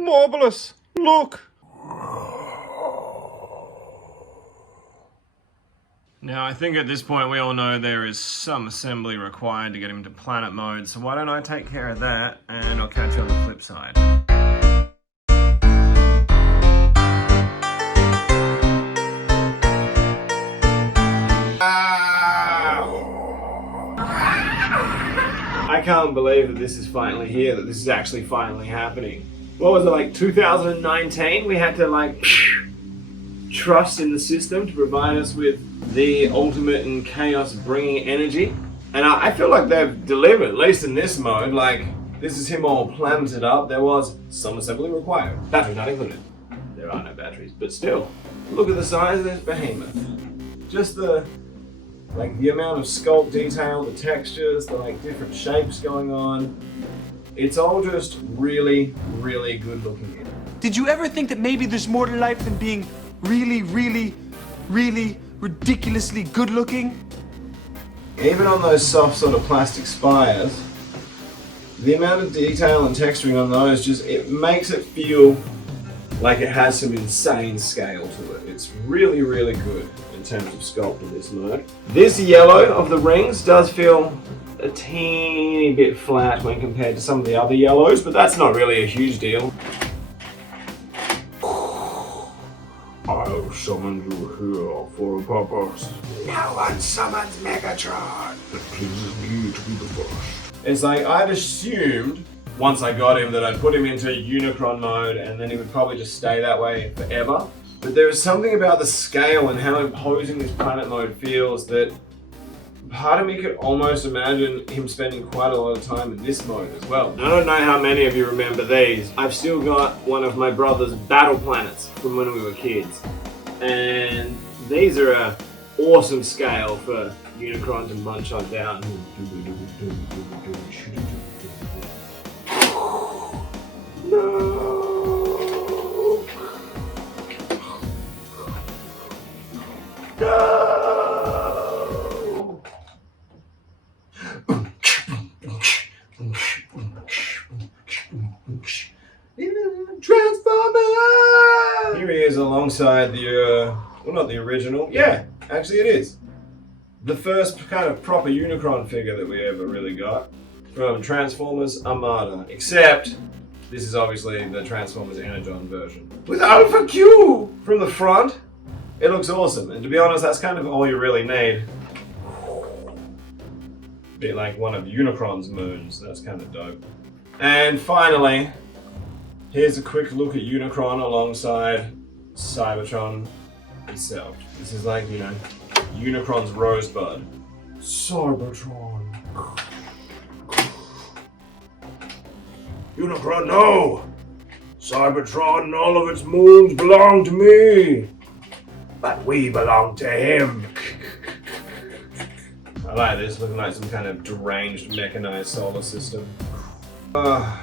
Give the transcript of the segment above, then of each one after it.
Marvelous! Look! Now, I think at this point we all know there is some assembly required to get him to planet mode, so why don't I take care of that, and I'll catch you on the flip side. I can't believe that this is finally here, that this is actually finally happening. What was it, like 2019? We had to like trust in the system to provide us with the ultimate in chaos bringing energy. And I feel like they've delivered, at least in this mode. Like, this is him all planeted up. There was some assembly required. Battery not included. There are no batteries, but still, look at the size of this behemoth. Just the amount of sculpt detail, the textures, the like different shapes going on. It's all just really, really good looking. Did you ever think that maybe there's more to life than being really, really, really ridiculously good looking? Even on those soft sort of plastic spires, the amount of detail and texturing on those it makes it feel like it has some insane scale to it. It's really, really good in terms of sculpt in this mode. This yellow of the rings does feel a teeny bit flat when compared to some of the other yellows, but that's not really a huge deal. I've summoned you here for a purpose. No one summons Megatron. It pleases me to be the first. It's like, I'd assumed once I got him that I'd put him into UNICRON mode and then he would probably just stay that way forever. But there is something about the scale and how imposing this planet mode feels that part of me could almost imagine him spending quite a lot of time in this mode as well. I don't know how many of you remember these. I've still got one of my brother's battle planets from when we were kids. And these are an awesome scale for UNICRON to munch on down. No! Transformer! Here he is alongside the, well, not the original. Yeah, actually it is. The first kind of proper UNICRON figure that we ever really got from Transformers Armada. Except, this is obviously the Transformers Energon version. With Alpha Q! From the front, it looks awesome. And to be honest, that's kind of all you really need. Be like one of UNICRON's moons. That's kind of dope. And finally, here's a quick look at UNICRON alongside Cybertron itself. This is like, you know, UNICRON's rosebud. Cybertron. Unicron, no! Cybertron and all of its moons belong to me. But we belong to him. I like this, looking like some kind of deranged mechanized solar system. I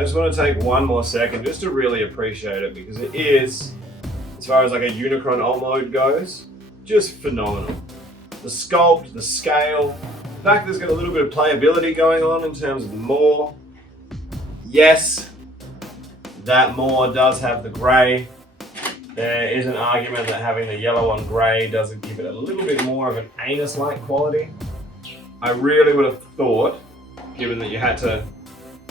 just want to take one more second just to really appreciate it, because it is, as far as like a UNICRON alt mode goes, just phenomenal. The sculpt, the scale, the fact that it's got a little bit of playability going on in terms of the Maw. Yes, that Maw does have the grey. There is an argument that having the yellow on grey doesn't give it a little bit more of an anus-like quality. I really would have thought, given that you had to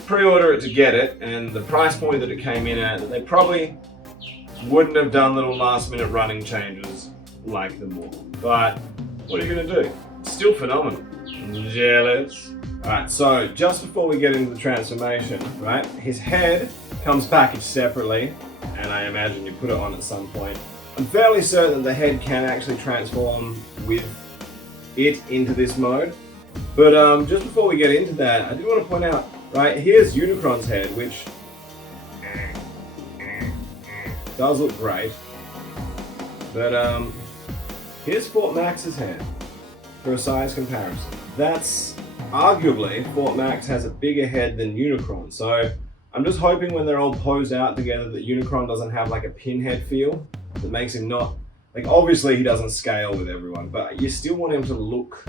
pre-order it to get it, and the price point that it came in at, that they probably wouldn't have done little last-minute running changes like the Maw. But what are you going to do? It's still phenomenal. Jealous. Alright, so just before we get into the transformation, right, his head comes packaged separately, and I imagine you put it on at some point. I'm fairly certain the head can actually transform with it into this mode. But just before we get into that, I do want to point out, right, here's UNICRON's head, which does look great. But here's Fort Max's head for a size comparison. That's arguably, Fort Max has a bigger head than UNICRON. So I'm just hoping when they're all posed out together that UNICRON doesn't have like a pinhead feel that makes him not, like obviously he doesn't scale with everyone, but you still want him to look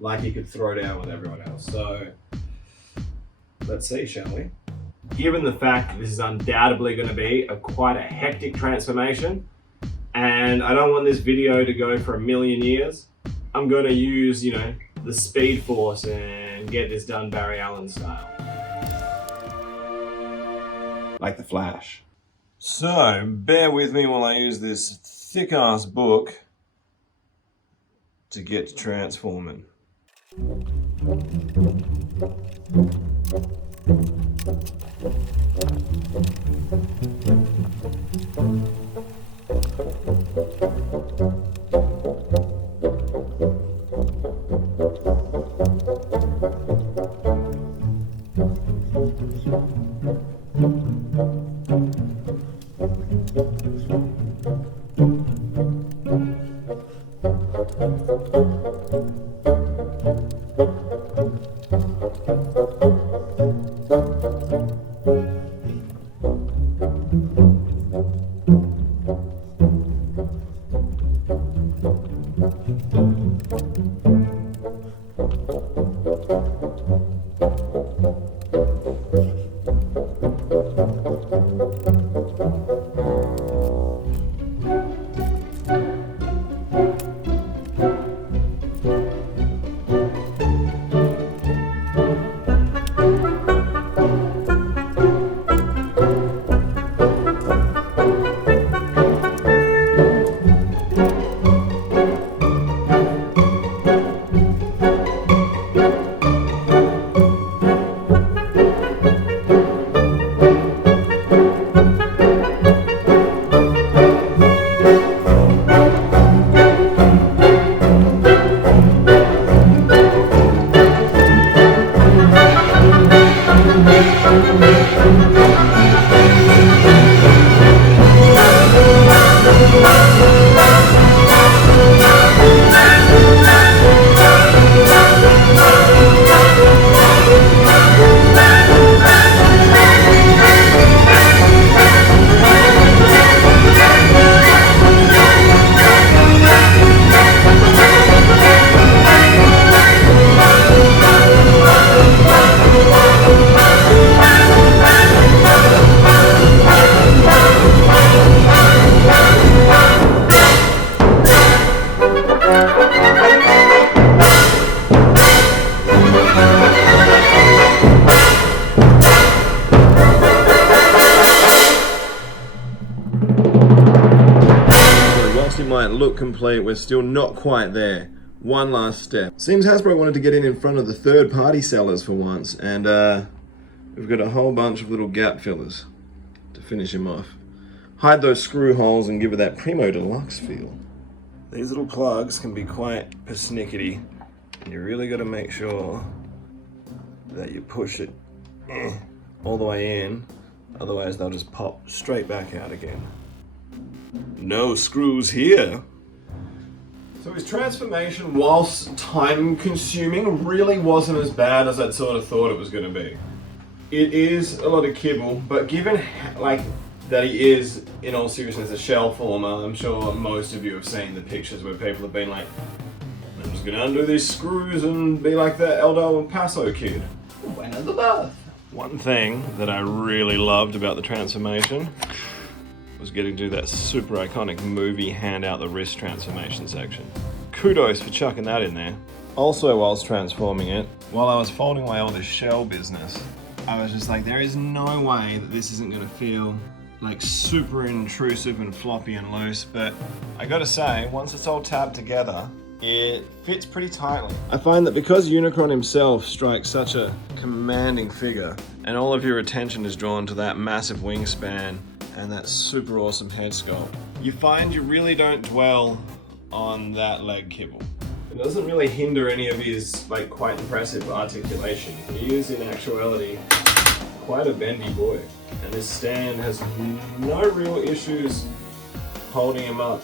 like he could throw down with everyone else. So let's see, shall we? Given the fact that this is undoubtedly going to be quite a hectic transformation, and I don't want this video to go for a million years, I'm going to use, the Speed Force and get this done Barry Allen style. Like the Flash. So, bear with me while I use this thick-ass book to get to transforming. Might look complete, we're still not quite there. One last step. Seems Hasbro wanted to get in front of the third-party sellers for once, and we've got a whole bunch of little gap fillers to finish him off. Hide those screw holes and give it that Primo Deluxe feel. These little plugs can be quite persnickety, and you really got to make sure that you push it all the way in, otherwise they'll just pop straight back out again. No screws here. So his transformation, whilst time consuming, really wasn't as bad as I'd sort of thought it was going to be. It is a lot of kibble, but given that he is, in all seriousness, a shell former, I'm sure most of you have seen the pictures where people have been like, I'm just going to undo these screws and be like the El Del Paso kid. One thing that I really loved about the transformation was getting to do that super iconic movie hand out the wrist transformation section. Kudos for chucking that in there. Also, whilst transforming it, while I was folding away all this shell business, I was just like, there is no way that this isn't going to feel like super intrusive and floppy and loose, but I gotta say, once it's all tabbed together, it fits pretty tightly. I find that because UNICRON himself strikes such a commanding figure, and all of your attention is drawn to that massive wingspan and that super awesome head sculpt, you find you really don't dwell on that leg kibble. It doesn't really hinder any of his quite impressive articulation. He is in actuality quite a bendy boy, and this stand has no real issues holding him up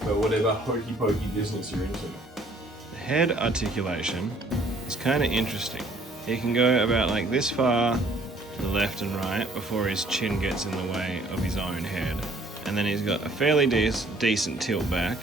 for whatever hokey pokey business you're into. The head articulation is kind of interesting. He can go about this far to the left and right before his chin gets in the way of his own head. And then he's got a fairly decent tilt back.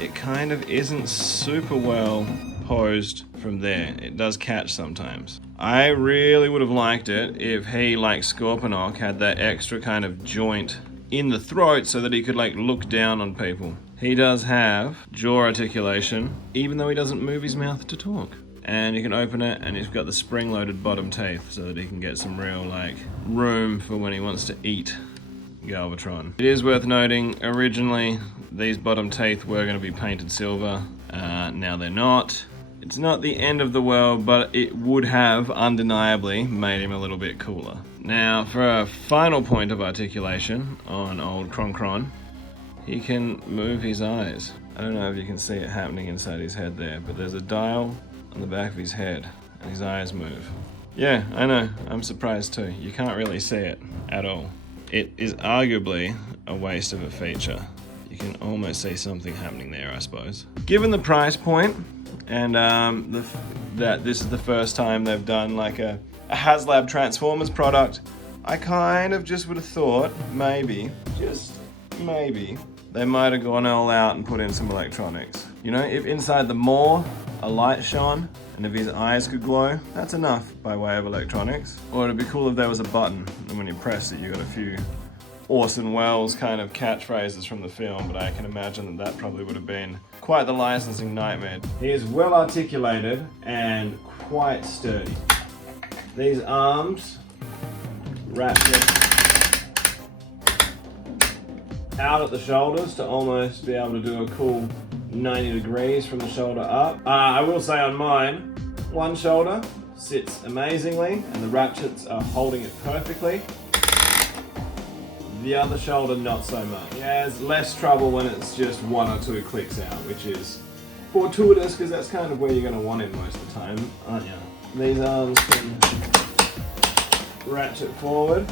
It kind of isn't super well posed from there. It does catch sometimes. I really would have liked it if he, like Scorponok, had that extra kind of joint in the throat so that he could like look down on people. He does have jaw articulation, even though he doesn't move his mouth to talk. And you can open it and he's got the spring-loaded bottom teeth so that he can get some real like room for when he wants to eat Galvatron. It is worth noting, originally these bottom teeth were going to be painted silver. Now they're not. It's not the end of the world, but it would have undeniably made him a little bit cooler. Now, for a final point of articulation on old Kron, he can move his eyes. I don't know if you can see it happening inside his head there, but there's a dial on the back of his head, and his eyes move. Yeah, I know, I'm surprised too. You can't really see it at all. It is arguably a waste of a feature. You can almost see something happening there, I suppose. Given the price point, and that this is the first time they've done like a HasLab Transformers product, I kind of just would have thought maybe, just maybe, they might have gone all out and put in some electronics. You know, if inside the maw a light shone, and if his eyes could glow, that's enough by way of electronics. Or it'd be cool if there was a button, and when you press it, you got a few Orson Welles kind of catchphrases from the film, but I can imagine that that probably would have been quite the licensing nightmare. He is well articulated and quite sturdy. These arms ratchet out at the shoulders to almost be able to do a cool 90 degrees from the shoulder up. I will say on mine, one shoulder sits amazingly and the ratchets are holding it perfectly. The other shoulder, not so much. He has less trouble when it's just one or two clicks out, which is fortuitous because that's kind of where you're going to want him most of the time, aren't you? These arms can ratchet forward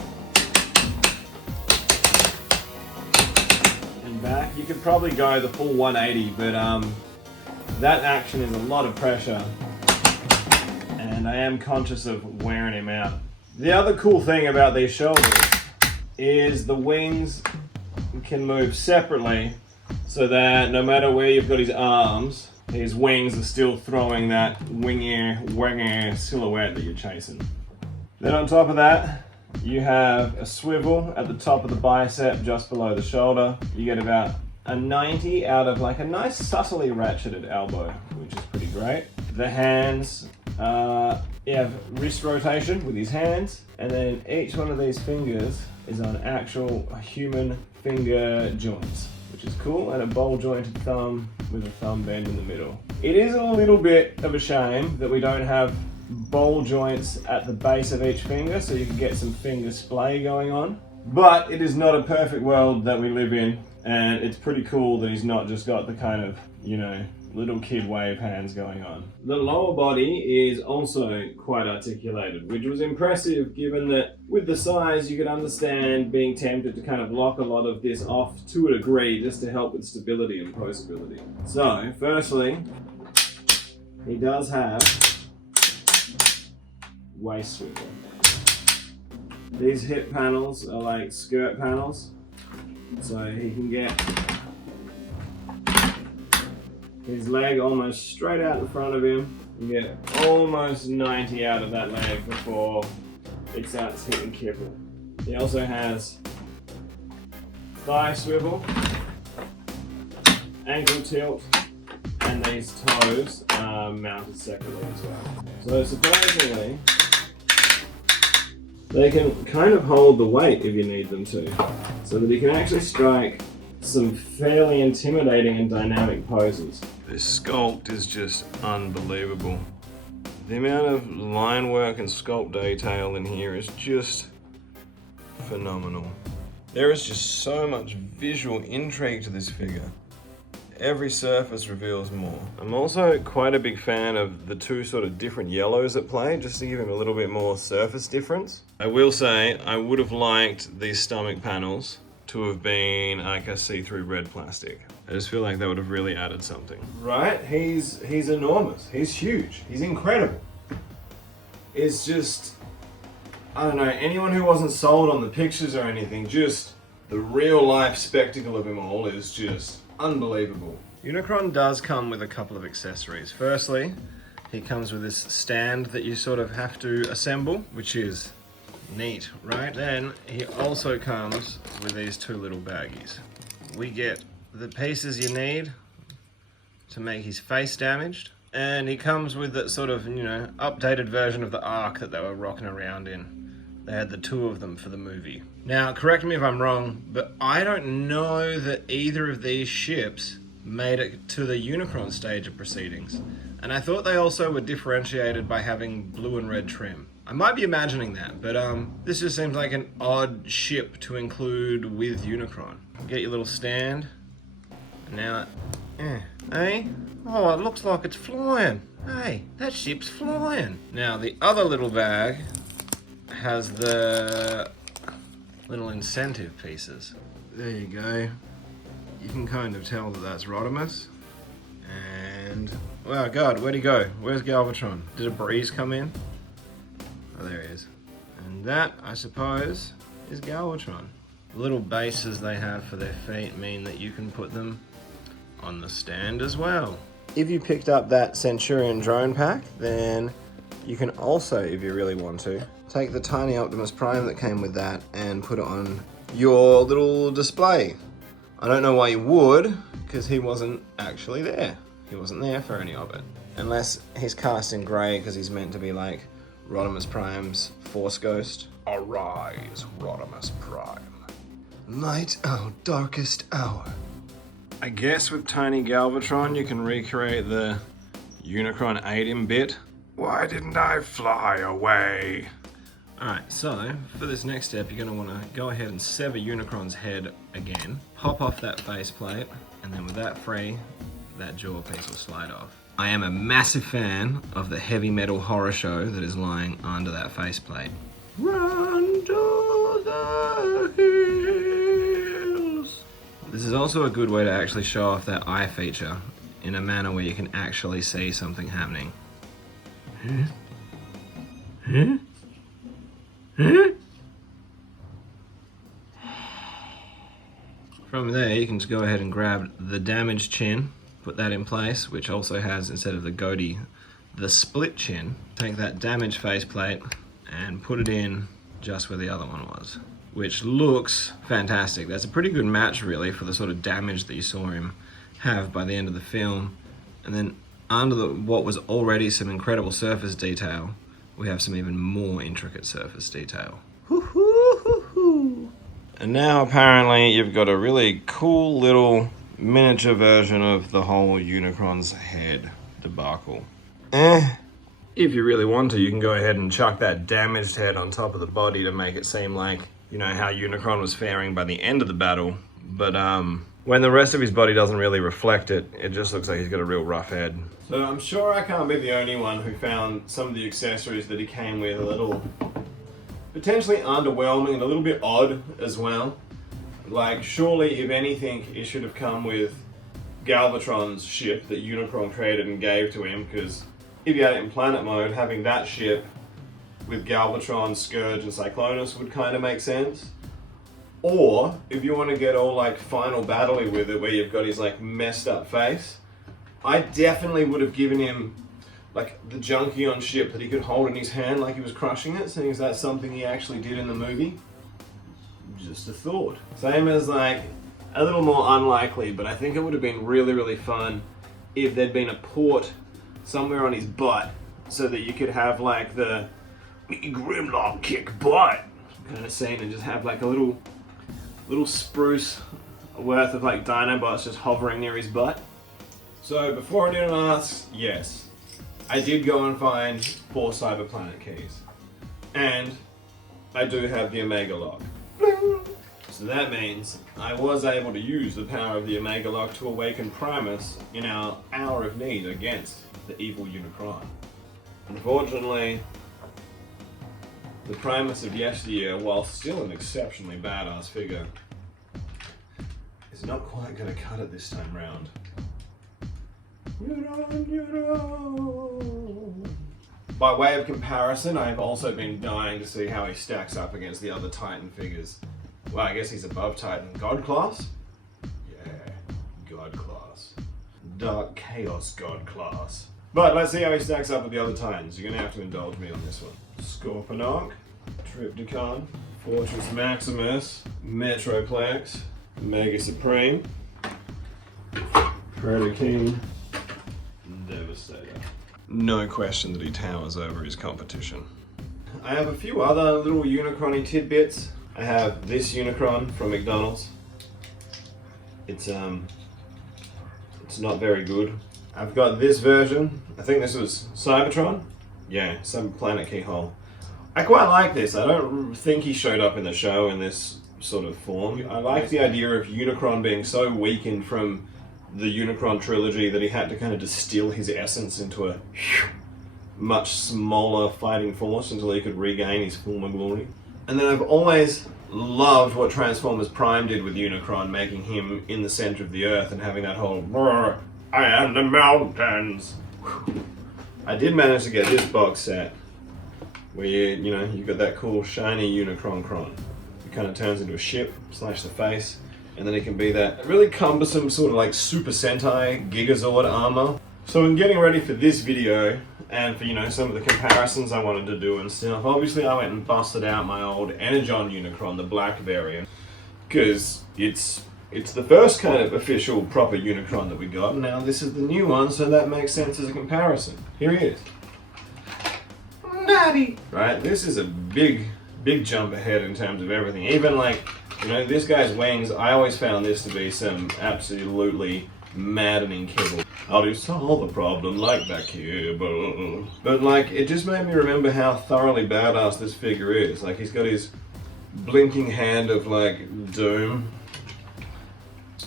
and back. You could probably go the full 180, but that action is a lot of pressure and I am conscious of wearing him out. The other cool thing about these shoulders is the wings can move separately so that no matter where you've got his arms, his wings are still throwing that wingy silhouette that you're chasing. Then on top of that, you have a swivel at the top of the bicep just below the shoulder. You get about a 90 out of like a nice subtly ratcheted elbow, which is pretty great. The hands, you have wrist rotation with his hands, and then each one of these fingers is on actual human finger joints, which is cool, and a ball jointed thumb with a thumb bend in the middle. It is a little bit of a shame that we don't have ball joints at the base of each finger so you can get some finger splay going on, but it is not a perfect world that we live in, and it's pretty cool that he's not just got the kind of, you know, little kid wave hands going on. The lower body is also quite articulated, which was impressive given that with the size you could understand being tempted to kind of lock a lot of this off to a degree just to help with stability and posability. So, firstly, he does have waist swivel. These hip panels are like skirt panels, so he can get his leg almost straight out in front of him and get almost 90 out of that leg before it starts hitting kibble. He also has thigh swivel, ankle tilt, and these toes are mounted separately as well. So surprisingly, they can kind of hold the weight if you need them to, so that he can actually strike some fairly intimidating and dynamic poses. This sculpt is just unbelievable. The amount of line work and sculpt detail in here is just phenomenal. There is just so much visual intrigue to this figure. Every surface reveals more. I'm also quite a big fan of the two sort of different yellows at play, just to give him a little bit more surface difference. I will say, I would have liked these stomach panels to have been like a see-through red plastic. I just feel like that would have really added something. Right? He's enormous. He's huge. He's incredible. It's just, I don't know, anyone who wasn't sold on the pictures or anything, just the real life spectacle of him all is just unbelievable. UNICRON does come with a couple of accessories. Firstly, he comes with this stand that you sort of have to assemble, which is neat, right? Then he also comes with these two little baggies. We get the pieces you need to make his face damaged, and he comes with that sort of, you know, updated version of the Ark that they were rocking around in. They had the two of them for the movie. Now, correct me if I'm wrong, but I don't know that either of these ships made it to the UNICRON stage of proceedings. And I thought they also were differentiated by having blue and red trim. I might be imagining that, but this just seems like an odd ship to include with UNICRON. Get your little stand. And now, hey? Oh, it looks like it's flying. Hey, that ship's flying. Now, the other little bag has the little incentive pieces. There you go. You can kind of tell that that's Rodimus. And, oh God, where'd he go? Where's Galvatron? Did a breeze come in? Oh, there he is. And that, I suppose, is Galvatron. The little bases they have for their feet mean that you can put them on the stand as well. If you picked up that Centurion drone pack, then you can also, if you really want to, take the tiny Optimus Prime that came with that and put it on your little display. I don't know why you would, because he wasn't actually there. He wasn't there for any of it. Unless he's cast in grey because he's meant to be like Rodimus Prime's Force Ghost. Arise, Rodimus Prime. Light our darkest hour. I guess with Tiny Galvatron you can recreate the Unicron 8 bit. Why didn't I fly away? Alright, so for this next step you're going to want to go ahead and sever Unicron's head again, pop off that faceplate, and then with that free, that jaw piece will slide off. I am a massive fan of the heavy metal horror show that is lying under that faceplate. Run to the hills. This is also a good way to actually show off that eye feature in a manner where you can actually see something happening. From there you can just go ahead and grab the damaged chin, put that in place, which also has, instead of the goatee, the split chin. Take that damaged faceplate and put it in just where the other one was, which looks fantastic. That's a pretty good match really for the sort of damage that you saw him have by the end of the film. And then under what was already some incredible surface detail, we have some even more intricate surface detail. And now apparently you've got a really cool little miniature version of the whole Unicron's head debacle. If you really want to, you can go ahead and chuck that damaged head on top of the body to make it seem like, you know, how Unicron was faring by the end of the battle. But when the rest of his body doesn't really reflect it, it just looks like he's got a real rough head. So I'm sure I can't be the only one who found some of the accessories that he came with a little potentially underwhelming and a little bit odd as well. Like, surely, if anything, it should have come with Galvatron's ship that Unicron created and gave to him, because if you had it in planet mode, having that ship with Galvatron, Scourge, and Cyclonus would kind of make sense. Or, if you want to get all like final battle-y with it, where you've got his like messed up face, I definitely would have given him like the Junkion ship that he could hold in his hand like he was crushing it, seeing as that's something he actually did in the movie. Just a thought. Same as like, a little more unlikely, but I think it would have been really, really fun if there'd been a port somewhere on his butt so that you could have like the Grimlock kick butt kind of scene and just have like a little spruce worth of like Dinobots just hovering near his butt. So before anyone asks, yes, I did go and find 4 Cyber Planet keys. And I do have the Omega Lock. So that means I was able to use the power of the Omega Lock to awaken Primus in our hour of need against the evil Unicron. Unfortunately, the Primus of yesteryear, while still an exceptionally badass figure, is not quite going to cut it this time round. By way of comparison, I've also been dying to see how he stacks up against the other Titan figures. Well, I guess he's above Titan. God class? Yeah, God class. Dark Chaos God class. But let's see how he stacks up with the other Titans. You're gonna have to indulge me on this one. Scorponok, Triptychon, Fortress Maximus, Metroplex, Mega Supreme, Predaking, Devastator. No question that he towers over his competition. I have a few other little Unicron-y tidbits. I have this Unicron from McDonald's. It's not very good. I've got this version. I think this was Cybertron. Yeah, some planet keyhole. I quite like this. I don't think he showed up in the show in this sort of form. I like the idea of Unicron being so weakened from the Unicron trilogy that he had to kind of distill his essence into a much smaller fighting force until he could regain his former glory. And then I've always loved what Transformers Prime did with Unicron, making him in the center of the earth and having that whole "Roar, I am the mountains." I did manage to get this box set where you got that cool shiny Unicron. It kind of turns into a ship, slash the face, and then it can be that really cumbersome sort of like Super Sentai Gigazord armor. So in getting ready for this video, and for some of the comparisons I wanted to do and stuff, obviously I went and busted out my old Energon Unicron, the black variant, because it's the first kind of official proper Unicron that we got. Now this is the new one, so that makes sense as a comparison. Here he is. Daddy! Right, this is a big jump ahead in terms of everything. Even like, this guy's wings, I always found this to be some absolutely maddening kibble. How do you solve a problem like that kibble? But like, it just made me remember how thoroughly badass this figure is. Like, he's got his blinking hand of like doom.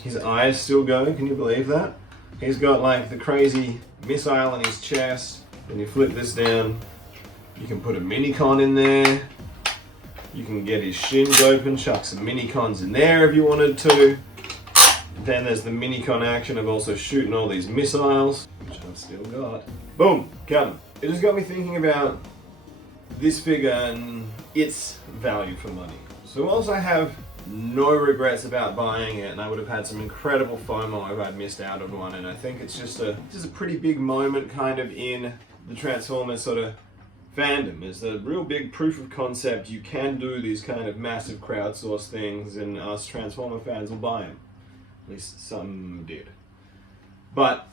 His eyes still go, can you believe that? He's got like the crazy missile in his chest. When you flip this down, you can put a Minicon in there. You can get his shins open, chuck some Minicons in there if you wanted to. Then there's the Minicon action of also shooting all these missiles, which I've still got. Boom, got him. It just got me thinking about this figure and its value for money. So whilst I have no regrets about buying it, and I would have had some incredible FOMO if I'd missed out on one, and I think it's just a pretty big moment kind of in the Transformers sort of fandom. It's a real big proof of concept. You can do these kind of massive crowdsource things, and us Transformer fans will buy them. At least some did. But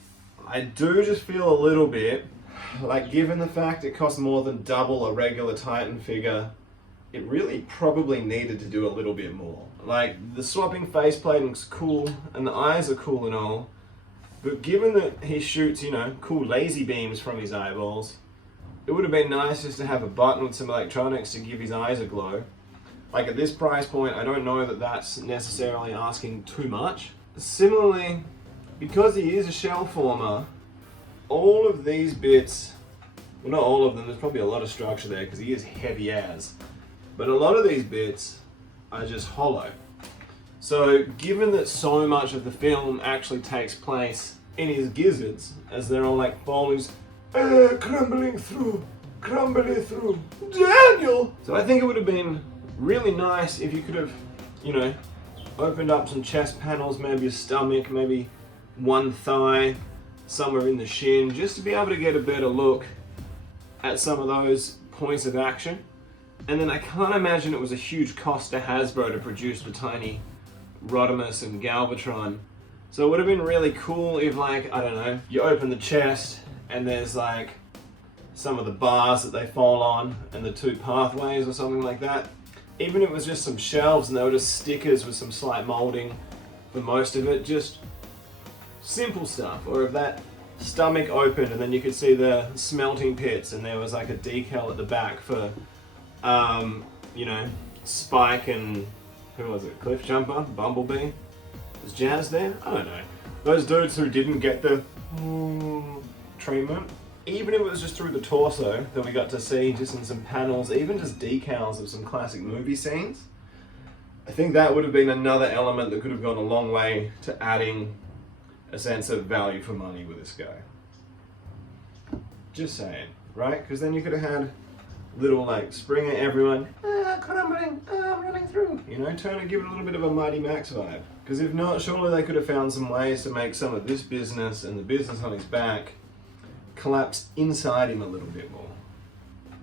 I do just feel a little bit like, given the fact it costs more than double a regular Titan figure, it really probably needed to do a little bit more. Like, the swapping faceplating's cool, and the eyes are cool and all, but given that he shoots, cool laser beams from his eyeballs, it would have been nice just to have a button with some electronics to give his eyes a glow. Like, at this price point, I don't know that that's necessarily asking too much. Similarly, because he is a shell former, all of these bits, well, not all of them, there's probably a lot of structure there because he is heavy as, but a lot of these bits are just hollow. So given that so much of the film actually takes place in his gizzards, as they're all like falling, crumbling through, Daniel! So I think it would have been really nice if you could have, opened up some chest panels, maybe a stomach, maybe one thigh, somewhere in the shin, just to be able to get a better look at some of those points of action. And then I can't imagine it was a huge cost to Hasbro to produce the tiny Rodimus and Galvatron. So it would have been really cool if, like, I don't know, you open the chest and there's like some of the bars that they fall on and the two pathways or something like that. Even if it was just some shelves and they were just stickers with some slight molding for most of it, just simple stuff. Or if that stomach opened and then you could see the smelting pits and there was like a decal at the back for, Spike and, who was it, Cliff Jumper, Bumblebee? Was Jazz there? I don't know. Those dudes who didn't get the treatment. Even if it was just through the torso that we got to see just in some panels, even just decals of some classic movie scenes, I think that would have been another element that could have gone a long way to adding a sense of value for money with this guy. Just saying, right? Because then you could have had little like Springer, everyone, crumbling, running through, trying to give it a little bit of a Mighty Max vibe. Because if not, surely they could have found some ways to make some of this business and the business on his back collapse inside him a little bit more.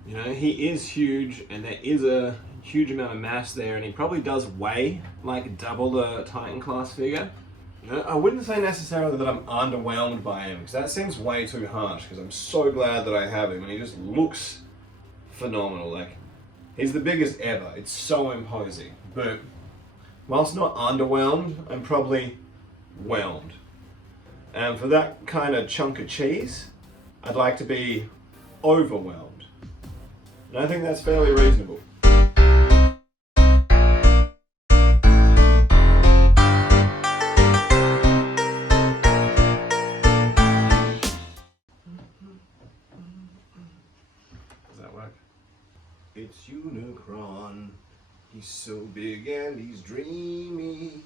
You know, he is huge and there is a huge amount of mass there, and he probably does weigh like double the Titan class figure. You know, I wouldn't say necessarily that I'm underwhelmed by him, because that seems way too harsh, because I'm so glad that I have him and he just looks phenomenal. Like, he's the biggest ever. It's so imposing. But whilst not underwhelmed, I'm probably whelmed. And for that kind of chunk of cheese, I'd like to be overwhelmed. And I think that's fairly reasonable. Does that work? It's UNICRON. He's so big and he's dreamy.